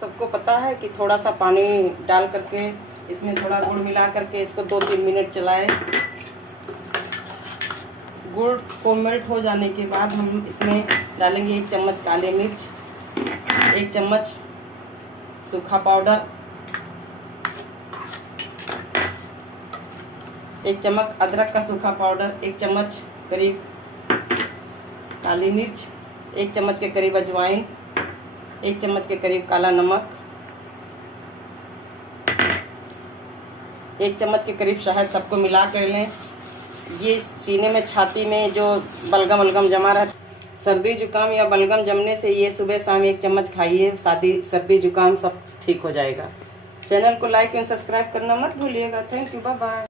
सबको पता है कि थोड़ा सा पानी डाल करके इसमें थोड़ा गुड़ मिला करके इसको 2-3 मिनट चलाएं। गुड़ को मेल्ट हो जाने के बाद हम इसमें डालेंगे 1 चम्मच काले मिर्च, 1 चम्मच सूखा पाउडर, 1 चम्मच अदरक का सूखा पाउडर, 1 चम्मच करीब काली मिर्च, 1 चम्मच के करीब अजवाइन, 1 चम्मच के करीब काला नमक, 1 चम्मच के करीब शहद, सबको मिला कर लें। ये सीने में, छाती में जो बलगम वलगम जमा रहता, सर्दी जुकाम या बलगम जमने से ये सुबह शाम 1 चम्मच खाइए, सर्दी जुकाम सब ठीक हो जाएगा। चैनल को लाइक एंड सब्सक्राइब करना मत भूलिएगा। Thank you, bye bye.